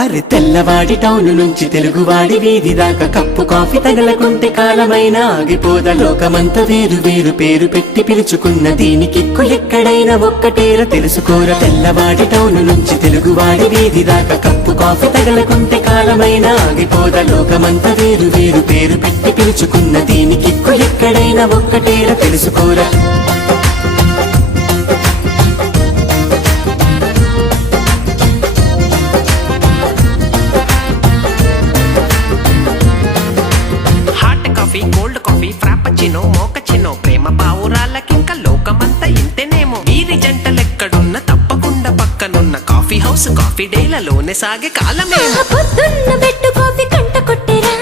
అరే తెల్లవాడి టౌన్ నుంచి తెలుగువాడి వీధి దాకా కప్పు కాఫీ తగలకుంటే కాలమైన ఆగిపోద. లోకమంతా వేరు వేరు పేరు పెట్టి పిలుచుకున్న దీనికిక్కు ఎక్కడైనా ఒక్కటేర తెలుసుకోర. తెల్లవాడి టౌన్ నుంచి తెలుగువాడి వీధి దాకా కప్పు కాఫీ తగలకుంటే కాలమైన ఆగిపోద. లోకమంతా వేరు వేరు పేరు పెట్టి పిలుచుకున్న దీనికిక్కు ఎక్కడైనా ఒక్కటేర తెలుసుకోర. కోల్డ్ కాఫీ ఫ్రాపచినో మోకచినో ప్రేమ పావురాలకింకా లోకమంతా ఇంతేనేమో. వీరి జంటలెక్కడున్న తప్పకుండా పక్కనున్న కాఫీ హౌస్ కాఫీ డేలలోనే సాగే కాలమేమో. పొద్దున్న బెట్టు కాఫీ కంట కొట్టెరా